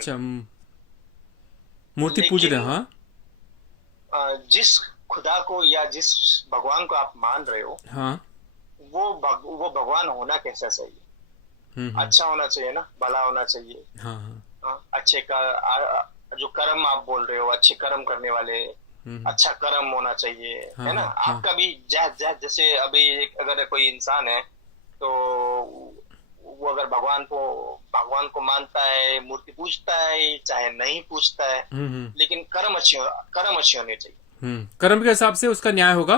अच्छा, मूर्ति पूज रहे लेकिन हैं, हाँ। जिस खुदा को या जिस भगवान को आप मान रहे हो, हाँ। वो भगवान होना कैसा चाहिए? हम्म। अच्छा होना चाहिए ना, भला होना चाहिए। हाँ हाँ। हाँ, जो कर्म आप बोल रहे हो, अच्छे कर्म करने वाले, हम्म। अच्छा कर्म होना चाहिए, हाँ है ना? हाँ हाँ। आपका भी जैसे अभी अगर कोई इंसान है, तो वो अगर भगवान को मानता है, मूर्ति पूजता है चाहे नहीं पूजता है, हम्म। लेकिन कर्म अच्छे होने चाहिए। कर्म के हिसाब से उसका न्याय होगा।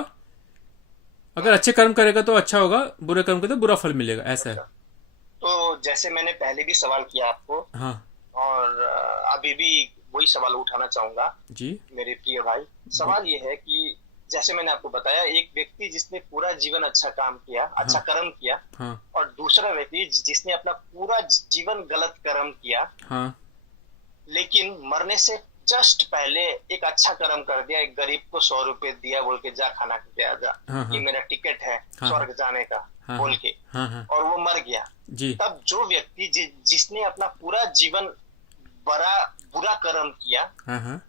अगर हाँ, अच्छे कर्म करेगा तो अच्छा होगा, बुरे कर्म करेगा तो बुरा फल मिलेगा, ऐसा है। अच्छा। तो जैसे मैंने पहले भी सवाल किया आपको, हाँ और अभी भी वही सवाल उठाना चाहूंगा, जी। मेरे प्रिय भाई। सवाल ये है कि जैसे मैंने आपको बताया, एक व्यक्ति जिसने पूरा जीवन अच्छा काम किया, हाँ अच्छा कर्म किया, हाँ और दूसरा व्यक्ति जिसने अपना पूरा जीवन गलत कर्म किया, हाँ लेकिन मरने से जस्ट पहले एक अच्छा कर्म कर दिया, एक गरीब को 100 रुपए दिया, बोल के जा खाना खा के आ जा, हाँ ये हाँ मेरा टिकट है हाँ हाँ स्वर्ग जाने का, हाँ बोल हाँ के, हाँ हाँ। और वो मर गया। जी। तब जो व्यक्ति जिसने अपना पूरा जीवन बड़ा बुरा कर्म किया, हाँ हाँ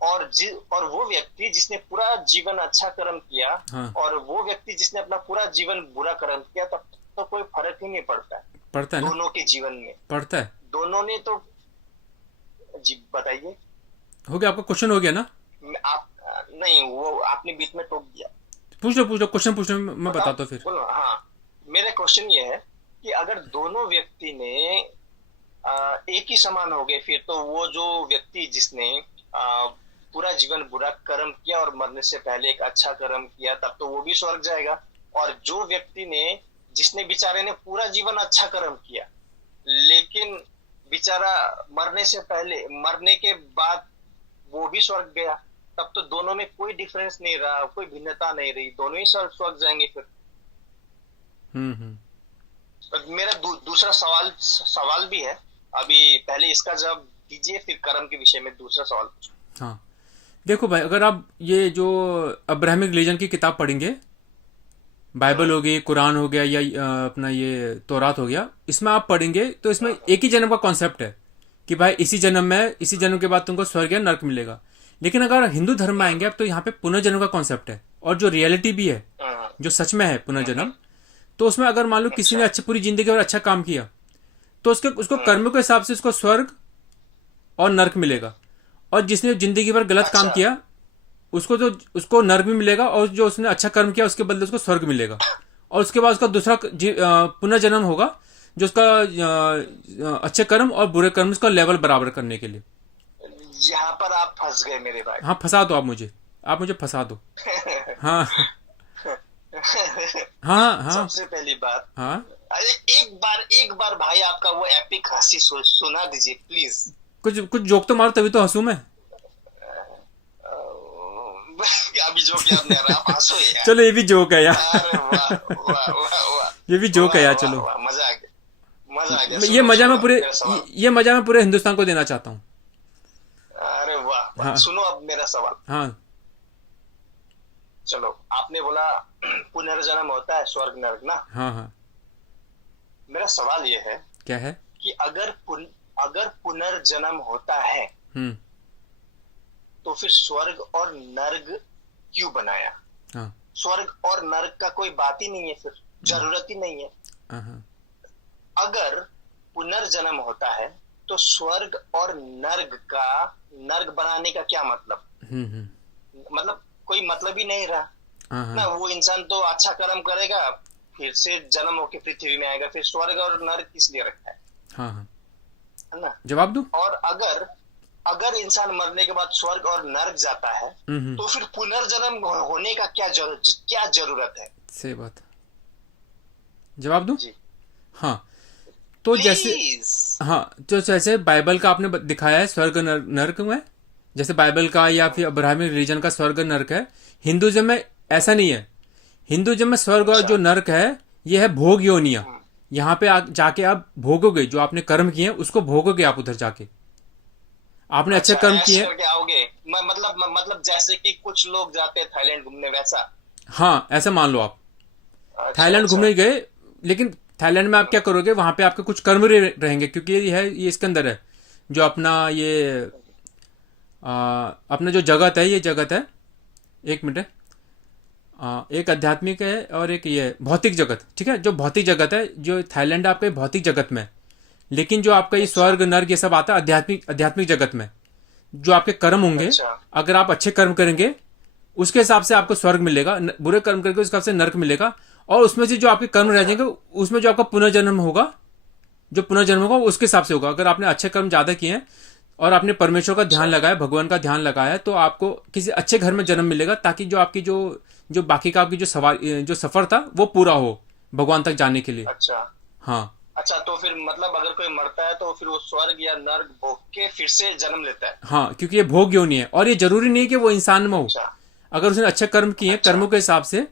और वो व्यक्ति जिसने पूरा जीवन अच्छा कर्म किया, हाँ। और वो व्यक्ति जिसने अपना पूरा जीवन बुरा कर्म किया, तब तो कोई फर्क ही नहीं पड़ता है पढ़ता है ना। दोनों के जीवन में। पढ़ता है। दोनों ने तो, जी बताइए। हो गया, आपका क्वेश्चन हो गया ना। आप नहीं, वो आपने बीच में टोक दिया। पूछ लो क्वेश्चन, पूछ लो, मैं बताओ, बताता हूँ फिर। बोलो। हाँ, मेरा क्वेश्चन ये है कि अगर दोनों व्यक्ति ने एक ही समान हो गए, फिर तो वो जो व्यक्ति जिसने पूरा जीवन बुरा कर्म किया और मरने से पहले एक अच्छा कर्म किया, तब तो वो भी स्वर्ग जाएगा। और जो व्यक्ति ने जिसने बेचारे ने पूरा जीवन अच्छा कर्म किया, लेकिन बेचारा मरने के बाद वो भी स्वर्ग गया, तब तो दोनों में कोई डिफरेंस नहीं रहा, कोई भिन्नता नहीं रही, दोनों ही स्वर्ग जाएंगे फिर। हम्म। और मेरा दूसरा सवाल भी है। अभी पहले इसका जवाब दीजिए, फिर कर्म के विषय में दूसरा सवाल पूछो। हाँ, देखो भाई, अगर आप ये जो अब्राहमिक रिलीजन की किताब पढ़ेंगे, बाइबल हम्म, हो गई, कुरान हो गया, या अपना ये तौरात हो गया, इसमें आप पढ़ेंगे तो इसमें हम्म, एक ही जन्म का कॉन्सेप्ट है कि भाई इसी जन्म के बाद तुमको स्वर्ग या नर्क मिलेगा। लेकिन अगर हिंदू धर्म में आएंगे हम्म, आप, तो यहाँ पे पुनर्जन्म का कॉन्सेप्ट है, और जो रियलिटी भी है, हम्म, जो सच में है हम्म, पुनर्जन्म। तो उसमें अगर मान लो किसी ने अच्छा। अच्छी पूरी जिंदगी और अच्छा काम किया, तो उसको हम्म, कर्म के हिसाब से उसको स्वर्ग और नर्क मिलेगा। और जिसने जिंदगी भर गलत काम अच्छा। किया, उसको नर्क भी मिलेगा, और जो उसने अच्छा कर्म किया उसके बदले उसको स्वर्ग मिलेगा। और उसके बाद उसका दूसरा पुनर्जन्म होगा, जो उसका अच्छे कर्म और बुरे कर्म उसका लेवल बराबर करने के लिए। यहाँ पर आप फंस गए मेरे भाई। हाँ, फंसा दो आप मुझे फंसा दो। हाँ हाँ हाँ सबसे पहली बात, हाँ। एक बार भाई आपका वो एपिक हंसी सुना दीजिए प्लीज। कुछ कुछ जोक तो मारो, तभी तो हंसू मैं। अभी जो कि आपने यार, आप हंसो यार। चलो, ये भी जोक है यार। अरे वाह वाह वाह वाह, ये भी जोक है वाह यार, वाह चलो। वाह, मजा आ गया, मजा आ गया। ये सुनो मजा मैं सुनो पूरे मेरा सवाल। ये मजा मैं पूरे हिंदुस्तान को देना चाहता हूँ। अरे वाह वाह, हाँ सुनो अब मेरा सवाल। हाँ चलो, आपने बोला पुनर्जन्म होता है, स्वर्ग नरक ना। हाँ हाँ। मेरा सवाल ये है क्या है? कि अगर पुनर्जन्म होता है, हम्म। तो फिर स्वर्ग और नर्क क्यों बनाया? हाँ स्वर्ग और नर्क का कोई बात ही नहीं है, फिर जरूरत ही नहीं है। हाँ हाँ। अगर पुनर्जन्म होता है, तो स्वर्ग और नर्क बनाने का क्या मतलब? हम्म। मतलब कोई मतलब ही नहीं रहा हाँ ना। हाँ वो इंसान तो अच्छा कर्म करेगा, फिर से जन्म होके पृथ्वी में आएगा, फिर स्वर्ग और नर्क किस लिए रखा हाँ हाँ। है ना? जवाब दो। और अगर अगर इंसान मरने के बाद स्वर्ग और नर्क जाता है, हम्म। तो फिर पुनर्जन्म होने का क्या जरूरत है? सही बात। जवाब दो। जी हाँ, तो जैसे प्लीज। हाँ, तो जैसे बाइबल का आपने दिखाया है स्वर्ग नर्क में, जैसे बाइबल का या फिर अब्राहमिक रिलीजन का स्वर्ग नर्क है। हिंदुइज्म में ऐसा नहीं है। हिंदुइज्म में स्वर्ग और अच्छा। जो नर्क है, ये है भोग योनिया। यहाँ पे जाके आप भोगोगे, जो आपने कर्म किए हैं उसको भोगोगे आप उधर जाके। आपने अच्छे अच्छा, कर्म ऐश किए हैं। करके आओगे? मतलब जैसे कि कुछ लोग जाते हैं थाईलैंड घूमने, वैसा? हाँ, ऐसा मान लो आप अच्छा थाईलैंड अच्छा। घूमने गए, लेकिन थाईलैंड में आप क्या करोगे, वहां पे आपके कुछ कर्म रहेंगे, क्योंकि ये इसके अंदर है जो अपना ये अपना जो जगत है, ये जगत है, एक मिनट है, एक आध्यात्मिक है और एक ये भौतिक जगत, ठीक है। जो भौतिक जगत है, जो थाईलैंड आपके भौतिक जगत में, लेकिन जो आपका ये अच्छा स्वर्ग नर्क ये सब आता है आध्यात्मिक जगत में। जो आपके कर्म होंगे, अच्छा अगर आप अच्छे कर्म करेंगे उसके हिसाब से आपको स्वर्ग मिलेगा, बुरे कर्म करके उसके हिसाब से नर्क मिलेगा। और उसमें से जो आपके कर्म रह अच्छा जाएंगे, उसमें जो आपका पुनर्जन्म होगा, जो पुनर्जन्म होगा उसके हिसाब से होगा। अगर आपने अच्छे कर्म ज्यादा किए हैं और आपने परमेश्वर का ध्यान अच्छा लगाया, भगवान का ध्यान लगाया है, तो आपको किसी अच्छे घर में जन्म मिलेगा, ताकि जो आपकी जो बाकी का आपकी जो सफर था वो पूरा हो भगवान तक जाने के लिए। अच्छा हाँ। अच्छा। तो फिर मतलब अगर कोई मरता है तो फिर वो स्वर्ग या नर्क भोग के फिर से जन्म लेता है? हाँ, क्योंकि ये भोग योनि है और ये जरूरी नहीं है कि वो इंसान में हो। अच्छा अगर उसने अच्छे कर्म किए हैं, अच्छा। कर्मों के हिसाब से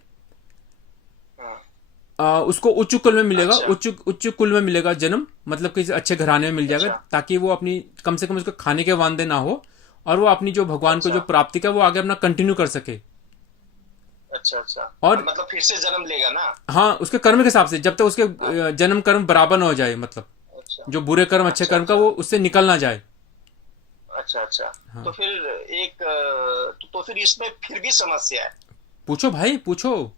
हाँ, उसको उच्च कुल में मिलेगा, अच्छा उच्च कुल में मिलेगा जन्म, मतलब किसी अच्छे घराने में मिल जाएगा, अच्छा ताकि वो अपनी कम से कम उसको खाने के वांदे ना हो, और वो अपनी जो भगवान को अच्छा जो प्राप्ति का वो आगे अपना कंटिन्यू कर सके। अच्छा अच्छा। और मतलब फिर से जन्म लेगा ना? हाँ, उसके कर्म के हिसाब से, जब तक उसके हाँ, जन्म कर्म बराबर ना हो जाए, मतलब अच्छा जो बुरे कर्म अच्छे अच्छा कर्म का अच्छा वो उससे निकल ना जाए। अच्छा अच्छा। हाँ, तो फिर एक तो फिर इसमें फिर भी समस्या है। पूछो भाई पूछो।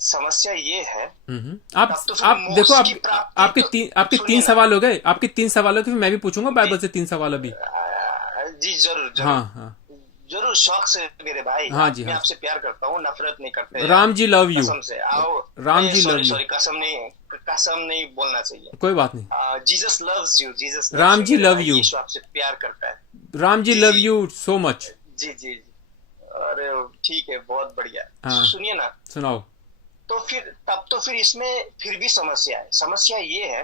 समस्या ये है, आप तब तो फिर आप देखो, मोक्ष की प्राप्ति तो, आपके तीन सुनिए ना। सवाल हो गए, आपके तीन सवाल हो गए, फिर मैं भी पूछूंगा जी बाइबल से तीन सवाल अभी। जी जरूर हाँ जरूर हाँ जरूर, शौक से मेरे भाई, हाँ आप जी, मैं हाँ आपसे प्यार करता हूँ, नफरत नहीं करते जी। यार। Ram ji love you. कसम से आओ। Ram ji love sorry you. Sorry, कसम नहीं बोलना चाहिए। कोई बात नहीं। Jesus loves you, Jesus loves Ram you जी मेरे लव भाई, यू। यीशु आपसे प्यार करता है। Ram ji ji love ji you so much. जी जी जी। अरे ठीक है, बहुत बढ़िया। हाँ, सुनिए ना, सुनाओ। तो फिर तब तो फिर इसमें फिर भी समस्या है। समस्या ये है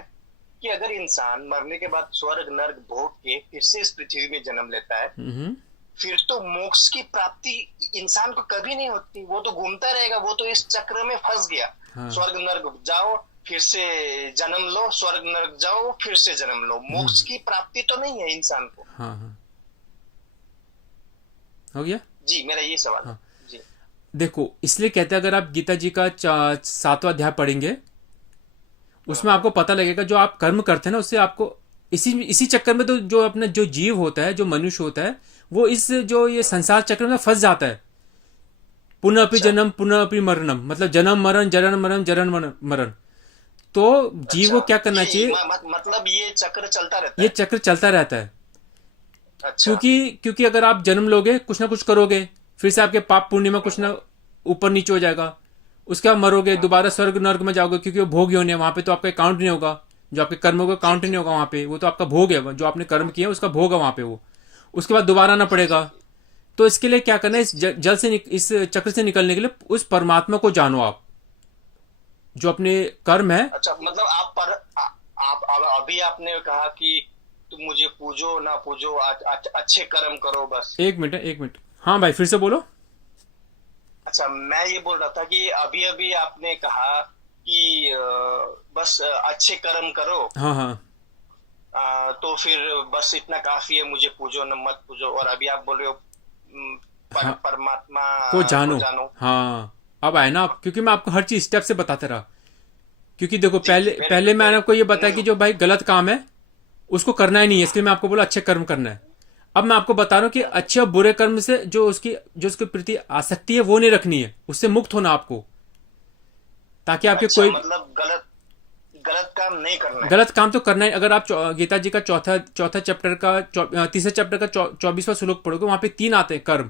कि अगर इंसान मरने के बाद स्वर्ग नर्क भोग के फिर से इस पृथ्वी में जन्म लेता है, हम्म। फिर तो मोक्ष की प्राप्ति इंसान को कभी नहीं होती। वो तो घूमता रहेगा, वो तो इस चक्र में फंस गया। हाँ। स्वर्ग नर्क जाओ, फिर से जन्म लो, स्वर्ग नर्क जाओ, फिर से जन्म लो। मोक्ष की प्राप्ति तो नहीं है इंसान को। हाँ हाँ, हो गया। जी, मेरा ये सवाल है। हाँ, जी देखो, इसलिए कहते हैं, अगर आप गीता जी का 7वां अध्याय पढ़ेंगे, हाँ, उसमें आपको पता लगेगा जो आप कर्म करते हैं ना, उससे आपको इसी इसी चक्कर में, तो जो अपना जो जीव होता है, जो मनुष्य होता है, वो इस जो ये हाँ, संसार चक्र में फंस जाता है। पुनः अपि अच्छा जन्म पुनः अपि मरणम, मतलब जन्म मरण जन्म मरण जन्म मरण मरण। तो जीव को अच्छा। क्या करना चाहिए? मतलब ये चक्र चलता रहता ये है? चक्र चलता रहता है, अच्छा क्योंकि अगर आप जन्म लोगे, कुछ ना कुछ करोगे, फिर से आपके पाप पुण्य में कुछ ना ऊपर नीचे हो जाएगा, उसके बाद मरोगे, हाँ, दोबारा स्वर्ग नर्क में जाओगे, क्योंकि वो भोग योनि है, वहां पे तो आपका काउंट नहीं होगा, जो आपके कर्मों का जी काउंट नहीं जी होगा वहां पे, वो तो आपका भोग है, जो आपने कर्म हाँ, किया उसका भोग है वहां पे वो। उसके बाद दोबारा आना जी पड़ेगा। जी तो इसके लिए क्या करना है, जी इस जल से इस चक्र से निकलने के लिए उस परमात्मा को जानो आप, जो अपने कर्म है। अच्छा। मतलब आप अभी आपने कहा कि तुम मुझे पूजो ना पूजो, अच्छे कर्म करो बस। एक मिनट, एक मिनट। हाँ भाई, फिर से बोलो। अच्छा, मैं ये बोल रहा था कि अभी अभी आपने कहा कि बस अच्छे कर्म करो, हाँ हाँ तो फिर बस इतना काफी है, मुझे पूजो न मत पूजो। और अभी आप बोल रहे हो हाँ, परमात्मा को को जानो। जानो। हाँ, अब आए ना आप, क्योंकि मैं आपको हर चीज स्टेप से बताते रहा। क्योंकि देखो, जी जी, पहले वेरी पहले गुड मैंने वेरी आपको ये बताया कि गुड। जो भाई गलत काम है उसको करना ही नहीं है, इसलिए मैं आपको बोला अच्छे कर्म करना है। अब मैं आपको बता रहा हूँ कि अच्छे और बुरे कर्म से जो उसके प्रति आसक्ति है वो नहीं रखनी है, उससे मुक्त होना आपको, ताकि आपके अच्छा, कोई मतलब गलत गलत काम नहीं करना है। गलत काम तो करना है। अगर आप गीता जी का चौथा चैप्टर का तीसरे चैप्टर का 24वां श्लोक पढ़ोगे, वहां पे 3 आते हैं: कर्म,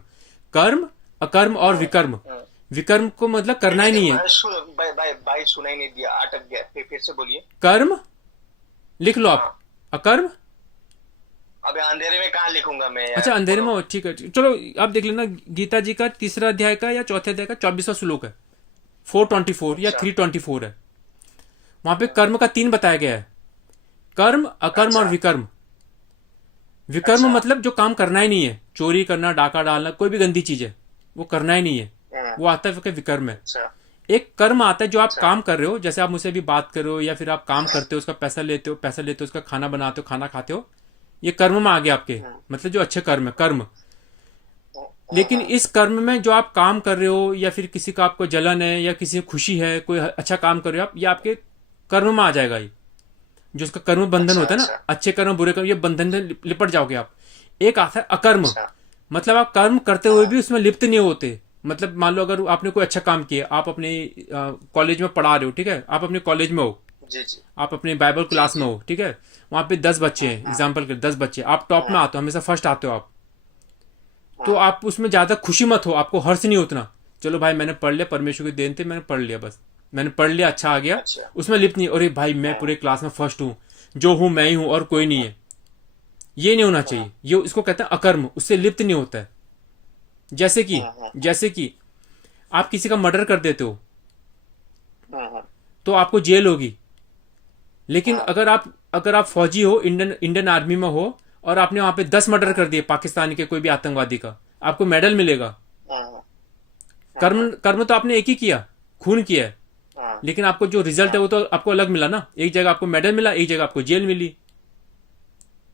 कर्म, अकर्म और विकर्म। हम्म। विकर्म को मतलब नहीं करना नहीं ही नहीं देखो, है। भाई भाई भाई सुनाई नहीं दिया, अटक गया। फिर से बोलिए। कर्म लिख लो आप, हाँ, अकर्म। अबे अंधेरे में कहाँ लिखूंगा मैं अच्छा, यार, अंधेरे में बोलो। हो, ठीक है, चलो आप देख लेना, गीता जी का तीसरा अध्याय का या चौथे अध्याय का 24वां श्लोक है, 424 या अच्छा 324 है। वहां पे कर्म का 3 बताया गया है: कर्म, अकर्म और अच्छा विकर्म। विकर्म अच्छा। मतलब जो काम करना ही नहीं है, चोरी करना, डाका डालना, कोई भी गंदी चीज है, वो करना ही नहीं है, वो आता है विकर्म है। अच्छा एक कर्म आता है जो आप अच्छा काम कर रहे हो, जैसे आप मुझसे भी बात कर रहे हो, या फिर आप काम करते हो, उसका पैसा लेते हो, उसका खाना बनाते हो, खाना खाते हो, ये कर्म में आ गया आपके, मतलब जो अच्छे कर्म है, कर्म। लेकिन इस कर्म में जो आप काम कर रहे हो, या फिर किसी का आपको जलन है, या किसी को खुशी है, कोई अच्छा काम कर रहे हो आप, ये आपके कर्म में आ जाएगा ये। जो उसका कर्म बंधन अच्छा होता है ना, अच्छा अच्छे कर्म बुरे कर्म, ये बंधन में लिपट जाओगे आप। एक आता है अकर्म, अच्छा। मतलब आप कर्म करते हुए हाँ भी उसमें लिप्त नहीं होते। मतलब मान लो अगर आपने कोई अच्छा काम किया, आप अपने कॉलेज में पढ़ा रहे हो, ठीक है, आप अपने कॉलेज में हो, जी जी आप अपने बाइबल जी क्लास में जी। हो, ठीक है, वहां पे 10 बच्चे हैं, हाँ एग्जाम्पल के 10 बच्चे, आप टॉप में हाँ आते हो, हमेशा फर्स्ट आते हो आप, तो हाँ। आप उसमें ज्यादा खुशी मत हो, आपको हर्ष नहीं उतना। चलो भाई मैंने पढ़ लिया, परमेश्वर की देन थे, मैंने पढ़ लिया, बस मैंने पढ़ लिया, अच्छा आ गया, अच्छा। उसमें लिप्त नहीं, अरे भाई मैं हाँ पूरे क्लास में फर्स्ट हूँ, जो हूं मैं ही हूं और कोई नहीं हाँ है। ये नहीं होना हाँ चाहिए, ये इसको कहते हैं अकर्म, उससे लिप्त नहीं होता है। जैसे कि हाँ जैसे कि आप किसी का मर्डर कर देते हो हाँ तो आपको जेल होगी, लेकिन हाँ अगर आप फौजी हो, इंडियन इंडियन आर्मी में हो, और आपने वहां पे 10 मर्डर हाँ कर दिए पाकिस्तान के कोई भी आतंकवादी का, आपको मेडल मिलेगा। हाँ कर्म कर्म तो आपने एक ही किया, खून किया है, हाँ लेकिन आपको जो रिजल्ट है हाँ वो तो आपको अलग मिला ना, एक जगह आपको मेडल मिला, एक जगह आपको जेल मिली।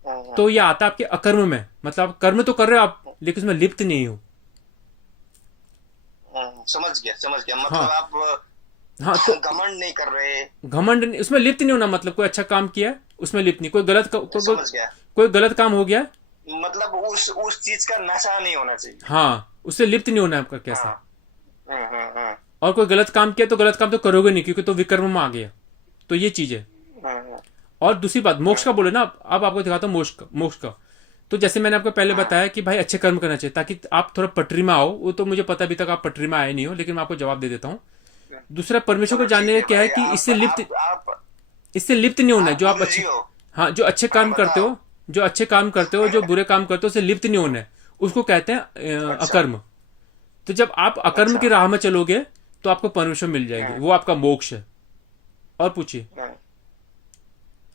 हाँ तो ये आता है आपके अकर्म में, मतलब आप कर्म तो कर रहे हो आप, लेकिन उसमें लिप्त नहीं हो। समझ गया, मतलब हाँ आप हाँ। तो घमंड नहीं कर रहे। उसमें लिप्त नहीं होना, मतलब कोई अच्छा काम किया है उसमें लिप्त नहीं, समझ गया, कोई गलत काम हो गया है, मतलब उस चीज का नशा नहीं होना चाहिए। हाँ, उससे लिप्त नहीं होना है आपका कैसे। हाँ हाँ और कोई गलत काम किया तो गलत काम तो करोगे नहीं, क्योंकि तो विकर्म में आ गया। तो ये चीज है। हाँ और दूसरी बात, मोक्ष हाँ का बोले ना, अब आपको दिखाता हूँ मोक्ष का। तो जैसे मैंने आपको पहले हाँ बताया कि भाई अच्छे कर्म करना चाहिए ताकि आप थोड़ा पटरी में आओ, वो तो मुझे पता अभी तक आप पटरी में आए नहीं हो, लेकिन मैं आपको जवाब दे देता हूँ। दूसरा, परमेश्वर को चलो ठीक जानने है का क्या है भाई, कि आप इससे लिप्त नहीं होना है, आप जो आप गुरु जी अच्छे, हो। हाँ, जो अच्छे हाँ काम करते बताओ। हो, जो अच्छे काम करते हो, जो बुरे काम करते हो, उससे लिप्त नहीं होना है, उसको कहते हैं अच्छा अकर्म। तो जब आप अकर्म अच्छा। की राह में चलोगे तो आपको परमेश्वर मिल जाएंगे, हाँ वो आपका मोक्ष है। और पूछिए। हाँ।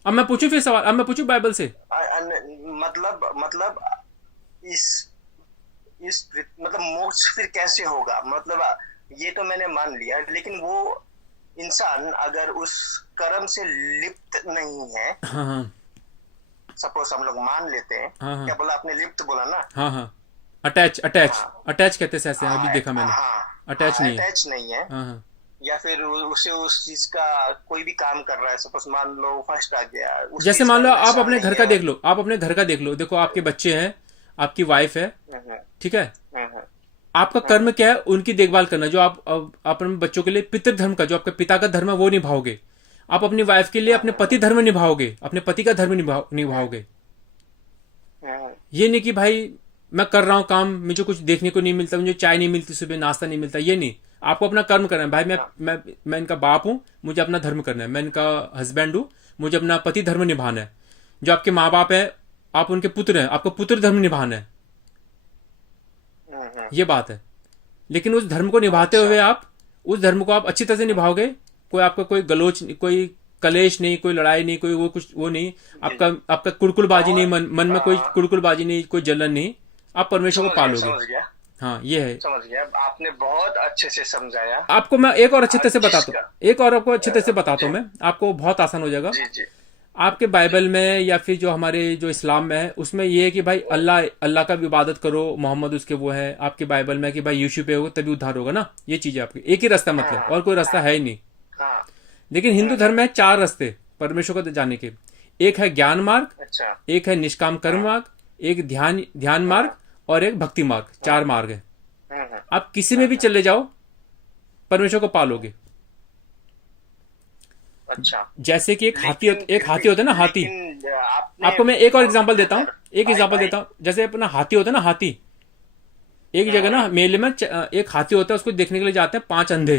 अब मैं पूछूं फिर सवाल, अब मैं पूछूं बाइबल से। मतलब इस मतलब मोक्ष फिर कैसे होगा, मतलब ये तो मैंने मान लिया, लेकिन वो इंसान अगर उस कर्म से लिप्त नहीं है, हाँ हाँ सपोज हम लोग मान लेते हैं, हाँ हाँ क्या बोला आपने, लिप्त बोला ना। हाँ हाँ। अटैच अटैच हाँ अटैच कहते हैं ऐसे, अभी हाँ देखा मैंने। हाँ अटैच हाँ, नहीं है। अटैच नहीं है, हाँ हाँ। या फिर उसे उस चीज का कोई भी काम कर रहा है, सपोज मान लो फर्स्ट आ गया, उस जैसे चीज मान का लो आप नशा अपने घर नहीं का है। देख लो, आप अपने घर का देख लो, देखो आपके बच्चे हैं, आपकी वाइफ है, हम्म, ठीक है, हम्म, आपका हम्म, कर्म क्या है, उनकी देखभाल करना। जो आप अपने बच्चों के लिए पितृ धर्म का, जो आपका पिता का धर्म है वो निभाओगे। आप अपनी वाइफ के लिए अपने पति धर्म निभाओगे, अपने पति का धर्म निभाओगे। हम्म, ये नहीं कि भाई मैं कर रहा हूँ काम, मुझे कुछ देखने को नहीं मिलता, मुझे चाय नहीं मिलती, सुबह नाश्ता नहीं मिलता, ये नहीं। आपको अपना कर्म करना है। भाई मैं इनका बाप हूँ, मुझे अपना धर्म करना है। मैं इनका हस्बैंड हूँ, मुझे अपना पति धर्म निभाना है। जो आपके माँ बाप है, आप उनके पुत्र हैं, आपको पुत्र धर्म निभाना है। ये बात है। लेकिन उस धर्म को निभाते अच्छा। हुए आप उस धर्म को आप अच्छी तरह से निभाओगे, कोई आपका कोई गलोच, कोई कलेश नहीं, कोई लड़ाई नहीं, कोई वो कुछ वो नहीं, जी आपका आपका कुड़कुड़बाजी नहीं, बहुत। मन में कोई हाँ, कुड़कुड़बाजी नहीं, कोई जलन नहीं, आप परमेश्वर को पालोगे। समझ गया हाँ, ये है। समझ गया, आपने बहुत अच्छे से समझाया आपको मैं एक और अच्छे तरह हर से चीज बताता हूँ, का। एक और आपको अच्छे तरह से बताता जी हूँ मैं, आपको बहुत आसान हो जाएगा। जी जी आपके जी। बाइबल में या फिर जो हमारे जो इस्लाम में है, उसमें ये है कि भाई अल्लाह अल्लाह का भी इबादत करो, मोहम्मद उसके वो है। आपके बाइबल में है कि भाई यीशु पे हो तभी उद्धार होगा ना। ये चीज है आपकी, एक ही रास्ता, मतलब हाँ और कोई रास्ता हाँ है ही नहीं। हाँ। लेकिन हिंदू धर्म में 4 रास्ते परमेश्वर को जाने के। एक है ज्ञान मार्ग, अच्छा। एक है निष्काम कर्म हाँ मार्ग, एक ध्यान ध्यान मार्ग, हाँ और एक भक्ति मार्ग। 4 मार्ग है। हाँ आप किसी में भी चले जाओ, परमेश्वर को पालोगे। अच्छा। जैसे कि लेकिन एक फिर भी, हाथी होता है ना, हाथी। लेकिन आपने आपको मैं एक और एग्जांपल देता हूँ, अगर एक भाई एग्जांपल भाई। देता हूँ। जैसे अपना हाथी होता है ना, हाथी, एक जगह ना हाँ मेले में एक हाथी होता है, उसको देखने के लिए जाते हैं 5 अंधे।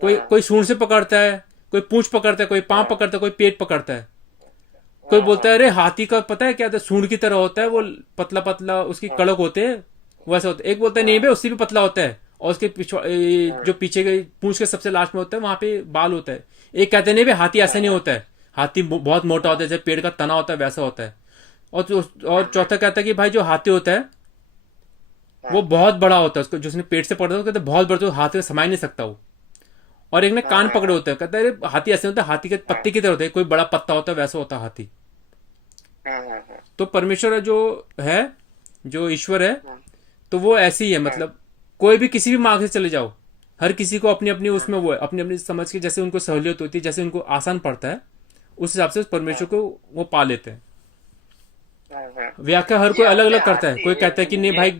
कोई हाँ कोई सूंड से पकड़ता है, कोई पूंछ पकड़ता है, कोई पांव हाँ पकड़ता है, कोई पेट पकड़ता है। कोई बोलता है अरे हाथी का पता है क्या होता है, सूंड की तरह होता है वो, पतला पतला, उसकी कड़क होते हैं, वैसा होता है। एक बोलता है नहीं भाई, उससे भी पतला होता है, और उसके जो पीछे के पूंछ के सबसे लास्ट में होता है, वहां पे बाल होता है। एक कहते हैं नहीं भाई, हाथी ऐसा नहीं होता है, हाथी बहुत मोटा होता है, जैसे पेड़ का तना होता है वैसा होता है। और चौथा कहता है कि भाई जो हाथी होता है वो बहुत बड़ा होता है, उसको जो उसने पेट से पकड़ा था, कहते हैं बहुत बड़ा, तो हाथ में समा नहीं सकता वो। और एक ने कान पकड़े होते हैं, कहता है अरे हाथी ऐसे होता है, हाथी के पत्ते की तरह होते हैं, कोई बड़ा पत्ता होता है वैसा होता है हाथी। तो परमेश्वर जो है, जो ईश्वर है, तो वो ऐसे ही है। मतलब कोई भी किसी भी मार्ग से चले जाओ, हर किसी को अपनी अपनी उसमें वो है, अपनी अपनी समझ के जैसे उनको सहूलियत होती है, जैसे उनको आसान पड़ता है, उस हिसाब से उस परमेश्वर को वो पा लेते हैं। व्याख्या हर ये कोई अलग आपने अलग करता है। आती कोई है कहता है कि नहीं ये। भाई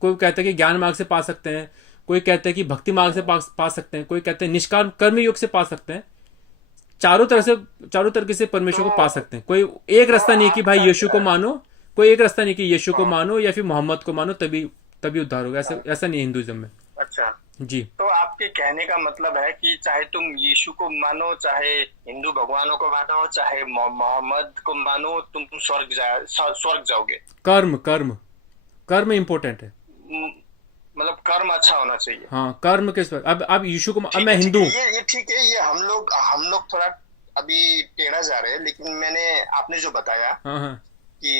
कोई कहता है कि ज्ञान मार्ग से पा सकते हैं, कोई कहता है कि भक्ति मार्ग से पा सकते हैं, कोई कहते हैं निष्काम कर्म योग से पा सकते हैं। चारों तरीके से परमेश्वर को पा तो सकते हैं। कोई एक तो रास्ता नहीं है कि भाई यीशु को आपका मानो, कोई एक रास्ता नहीं कि यीशु को हाँ, मानो या फिर मोहम्मद को मानो तभी तभी उद्धार होगा। ऐसा हाँ, ऐसा नहीं है हिंदुइज्म में। अच्छा। जी। तो आपके कहने का मतलब है कि चाहे तुम यीशु को मानो, चाहे हिंदू भगवानों को मानो, चाहे मोहम्मद को मानो, तुम स्वर्ग जाओगे। कर्म कर्म कर्म इंपॉर्टेंट है। म- मतलब कर्म अच्छा होना चाहिए। हाँ, कर्म किस पर, अब यीशु को, अब ठीक मैं है, ठीक हिंदू है, हूँ। ये ठीक है। ये हम लोग थोड़ा अभी टेढ़ा जा रहे हैं, लेकिन आपने जो बताया हाँ हाँ। कि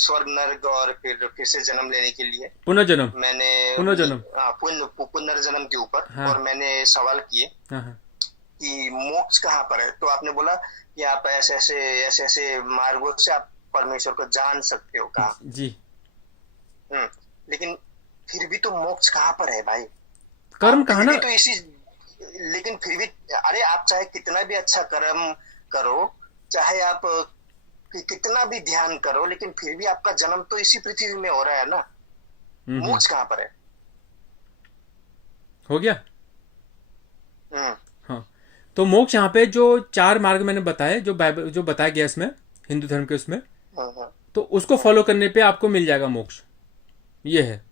स्वर्ग नर्क और फिर से जन्म लेने के लिए पुनर्जन्म। मैंने पुनर्जन्म। पुनर्जन्म के ऊपर हाँ और मैंने सवाल किए हाँ हाँ। कि मोक्ष कहाँ पर है, तो आपने बोला कि आप ऐसे ऐसे मार्गों से आप परमेश्वर को जान सकते हो, कहा। जी। लेकिन फिर भी तो मोक्ष कहाँ पर है भाई? कर्म आप कहा फिर ना। भी तो इसी लेकिन फिर भी, अरे आप चाहे कितना भी अच्छा कर्म करो, चाहे आप कितना भी ध्यान करो, लेकिन फिर भी आपका जन्म तो इसी पृथ्वी में हो रहा है ना। मोक्ष कहाँ पर है? हो गया। हम्म हाँ, तो मोक्ष यहाँ पे जो 4 मार्ग मैंने बताए, जो बाइबल जो बताया गया इसमें, हिंदू धर्म के उसमें, हम्म तो उसको फॉलो करने पे आपको मिल जाएगा मोक्ष। ये है।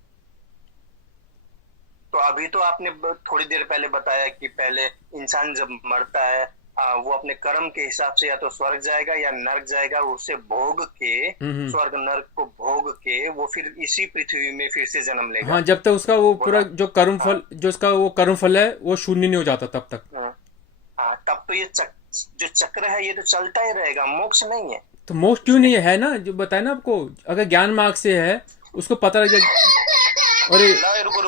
तो अभी तो आपने थोड़ी देर पहले बताया कि पहले इंसान जब मरता है, वो अपने कर्म के हिसाब से या तो स्वर्ग जाएगा या नर्क जाएगा। उसे भोग के, हम्म। स्वर्ग नर्क को भोग के वो फिर इसी पृथ्वी में फिर से जन्म लेगा। हाँ, जब तक उसका वो पूरा बोला। जो कर्म हाँ, फल, जो उसका वो कर्म फल है वो शून्य नहीं हो जाता तब तक। हाँ, हाँ, तब तो ये जो चक्र है ये तो चलता ही रहेगा, मोक्ष नहीं है तो मोक्ष क्यों इसमें। नहीं है ना, जो बताया ना आपको, अगर ज्ञान मार्ग से है उसको पता लग जाए। और ला रुको